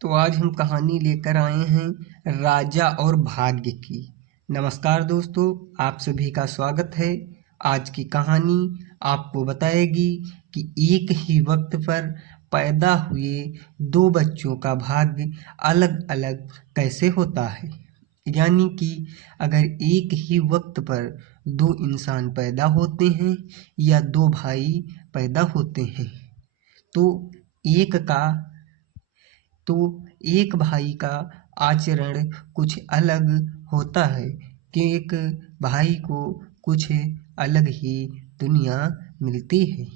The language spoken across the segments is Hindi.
तो आज हम कहानी लेकर आए हैं राजा और भाग्य की। नमस्कार दोस्तों, आप सभी का स्वागत है। आज की कहानी आपको बताएगी कि एक ही वक्त पर पैदा हुए दो बच्चों का भाग्य अलग अलग कैसे होता है। यानी कि अगर एक ही वक्त पर दो इंसान पैदा होते हैं या दो भाई पैदा होते हैं तो एक का तो एक भाई का आचरण कुछ अलग होता है कि एक भाई को कुछ अलग ही दुनिया मिलती है।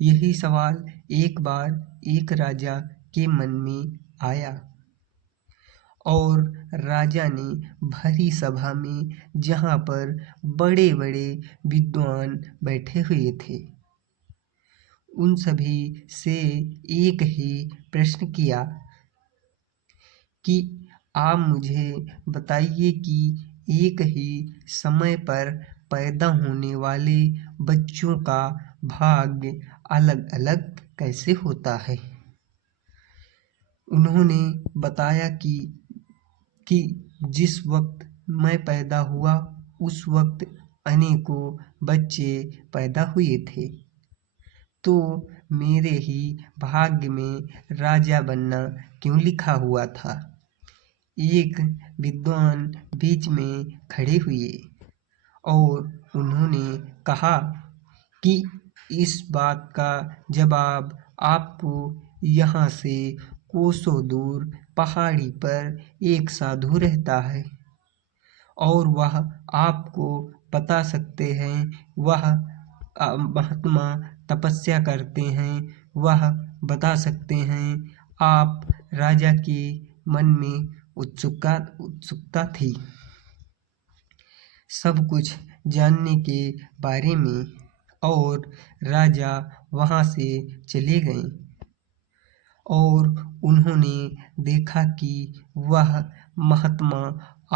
यही सवाल एक बार एक राजा के मन में आया और राजा ने भरी सभा में, जहाँ पर बड़े बड़े विद्वान बैठे हुए थे, उन सभी से एक ही प्रश्न किया कि आप मुझे बताइए कि एक ही समय पर पैदा होने वाले बच्चों का भाग्य अलग अलग कैसे होता है। उन्होंने बताया कि जिस वक्त मैं पैदा हुआ उस वक्त अनेकों बच्चे पैदा हुए थे, तो मेरे ही भाग्य में राजा बनना क्यों लिखा हुआ था। एक विद्वान बीच में खड़े हुए और उन्होंने कहा कि इस बात का जवाब आपको यहाँ से कोसों दूर पहाड़ी पर एक साधु रहता है और वह आपको बता सकते हैं। वह महात्मा तपस्या करते हैं, वह बता सकते हैं। आप राजा के मन में उत्सुकता थी सब कुछ जानने के बारे में, और राजा वहाँ से चले गए और उन्होंने देखा कि वह महात्मा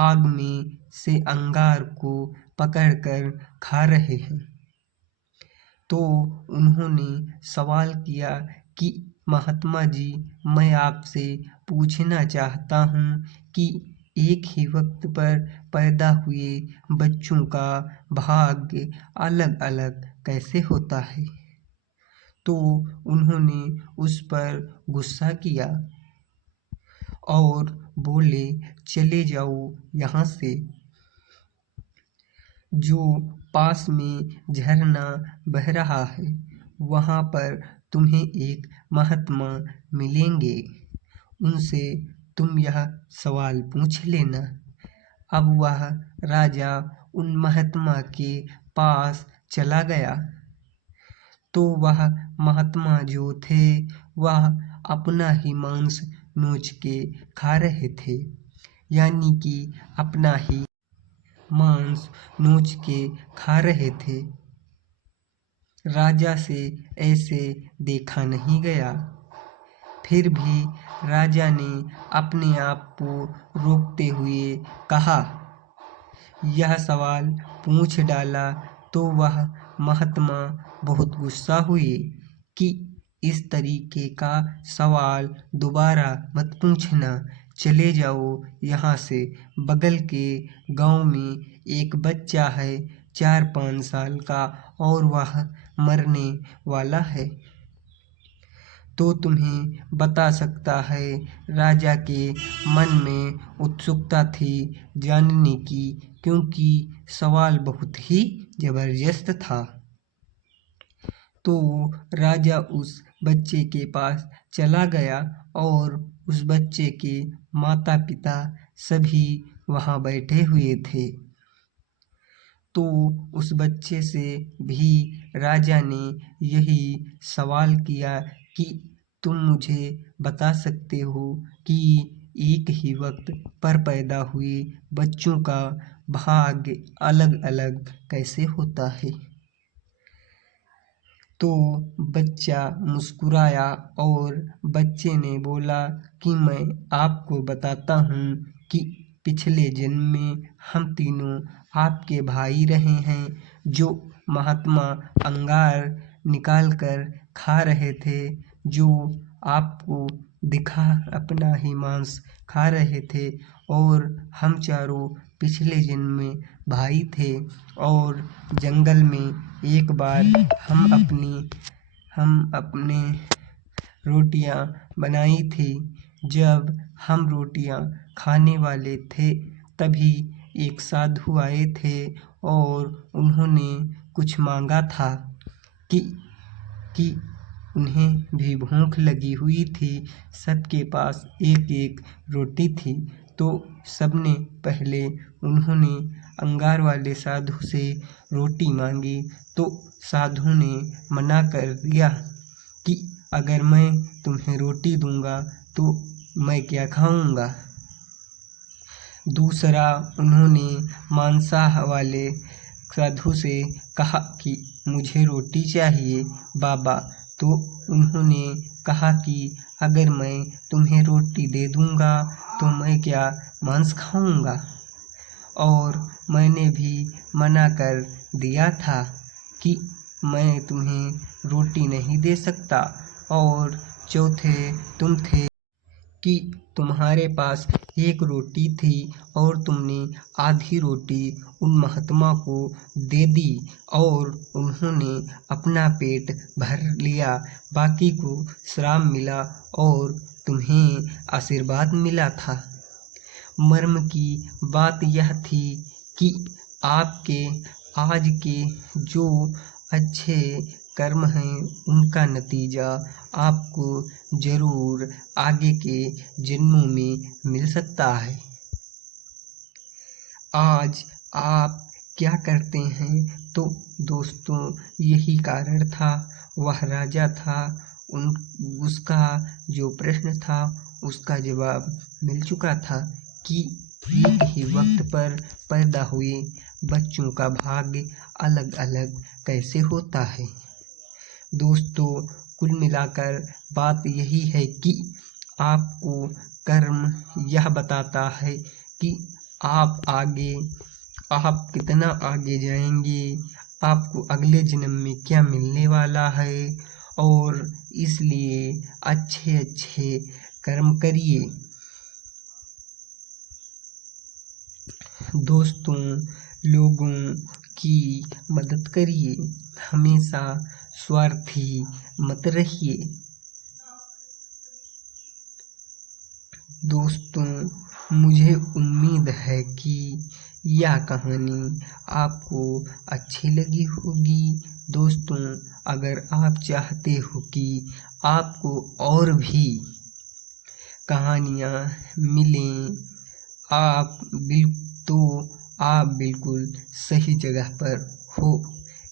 आग में से अंगार को पकड़कर खा रहे हैं। तो उन्होंने सवाल किया कि महात्मा जी, मैं आपसे पूछना चाहता हूँ कि एक ही वक्त पर पैदा हुए बच्चों का भाग्य अलग अलग कैसे होता है। तो उन्होंने उस पर गुस्सा किया और बोले, चले जाओ यहाँ से। जो पास में झरना बह रहा है वहाँ पर तुम्हें एक महात्मा मिलेंगे, उनसे तुम यह सवाल पूछ लेना। अब वह राजा उन महात्मा के पास चला गया तो वह महात्मा जो थे वह अपना ही मांस नोच के खा रहे थे, यानी कि अपना ही मांस नोच के खा रहे थे। राजा से ऐसे देखा नहीं गया। फिर भी राजा ने अपने आप को रोकते हुए कहा, यह सवाल पूछ डाला। तो वह महात्मा बहुत गुस्सा हुए कि इस तरीके का सवाल दोबारा मत पूछना, चले जाओ यहाँ से। बगल के गांव में एक बच्चा है 4-5 साल का और वह मरने वाला है, तो तुम्हें बता सकता है। राजा के मन में उत्सुकता थी जानने की, क्योंकि सवाल बहुत ही जबरदस्त था। तो राजा उस बच्चे के पास चला गया और उस बच्चे के माता पिता सभी वहाँ बैठे हुए थे। तो उस बच्चे से भी राजा ने यही सवाल किया कि तुम मुझे बता सकते हो कि एक ही वक्त पर पैदा हुए बच्चों का भाग्य अलग अलग कैसे होता है। तो बच्चा मुस्कुराया और बच्चे ने बोला कि मैं आपको बताता हूँ कि पिछले जन्म में हम तीनों आपके भाई रहे हैं, जो महात्मा अंगार निकाल कर खा रहे थे, जो आपको दिखा अपना ही मांस खा रहे थे और हम चारों पिछले जन्म में भाई थे। और जंगल में एक बार हम अपने रोटियां बनाई थी। जब हम रोटियां खाने वाले थे तभी एक साधु आए थे और उन्होंने कुछ मांगा था कि उन्हें भी भूख लगी हुई थी। सबके पास एक एक रोटी थी तो सबने पहले उन्होंने अंगार वाले साधु से रोटी मांगी तो साधु ने मना कर दिया कि अगर मैं तुम्हें रोटी दूंगा तो मैं क्या खाऊंगा। दूसरा उन्होंने मांसाहार वाले साधु से कहा कि मुझे रोटी चाहिए बाबा। तो उन्होंने कहा कि अगर मैं तुम्हें रोटी दे दूंगा तो मैं क्या मांस खाऊंगा। और मैंने भी मना कर दिया था कि मैं तुम्हें रोटी नहीं दे सकता। और चौथे तुम थे कि तुम्हारे पास एक रोटी थी और तुमने आधी रोटी उन महात्मा को दे दी और उन्होंने अपना पेट भर लिया, बाकी को श्राप मिला और तुम्हें आशीर्वाद मिला था। मर्म की बात यह थी कि आपके आज के जो अच्छे कर्म हैं उनका नतीजा आपको जरूर आगे के जन्मों में मिल सकता है। आज आप क्या करते हैं? तो दोस्तों यही कारण था। वह राजा था, उसका जो प्रश्न था उसका जवाब मिल चुका था कि एक ही वक्त पर पैदा हुए बच्चों का भाग्य अलग अलग कैसे होता है। दोस्तों कुल मिलाकर बात यही है कि आपको कर्म यह बताता है कि आप कितना आगे जाएंगे, आपको अगले जन्म में क्या मिलने वाला है। और इसलिए अच्छे अच्छे कर्म करिए। दोस्तों लोगों की मदद करिए, हमेशा स्वार्थी मत रहिए। दोस्तों मुझे उम्मीद है कि यह कहानी आपको अच्छी लगी होगी। दोस्तों अगर आप चाहते हो कि आपको और भी कहानियाँ मिलें तो आप बिल्कुल सही जगह पर हो।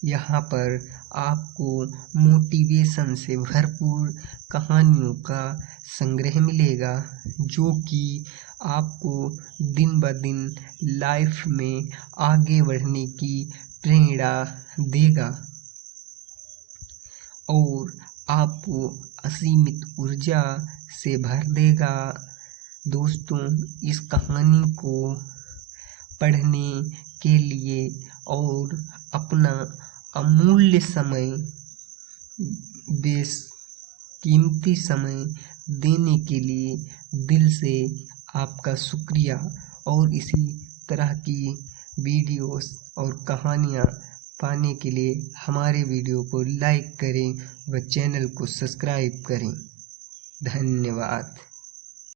यहाँ पर आपको मोटिवेशन से भरपूर कहानियों का संग्रह मिलेगा जो कि आपको दिन ब दिन लाइफ में आगे बढ़ने की प्रेरणा देगा और आपको असीमित ऊर्जा से भर देगा। दोस्तों इस कहानी को पढ़ने के लिए और अपना अमूल्य समय कीमती समय देने के लिए दिल से आपका शुक्रिया। और इसी तरह की वीडियोस और कहानियाँ पाने के लिए हमारे वीडियो को लाइक करें व चैनल को सब्सक्राइब करें। धन्यवाद।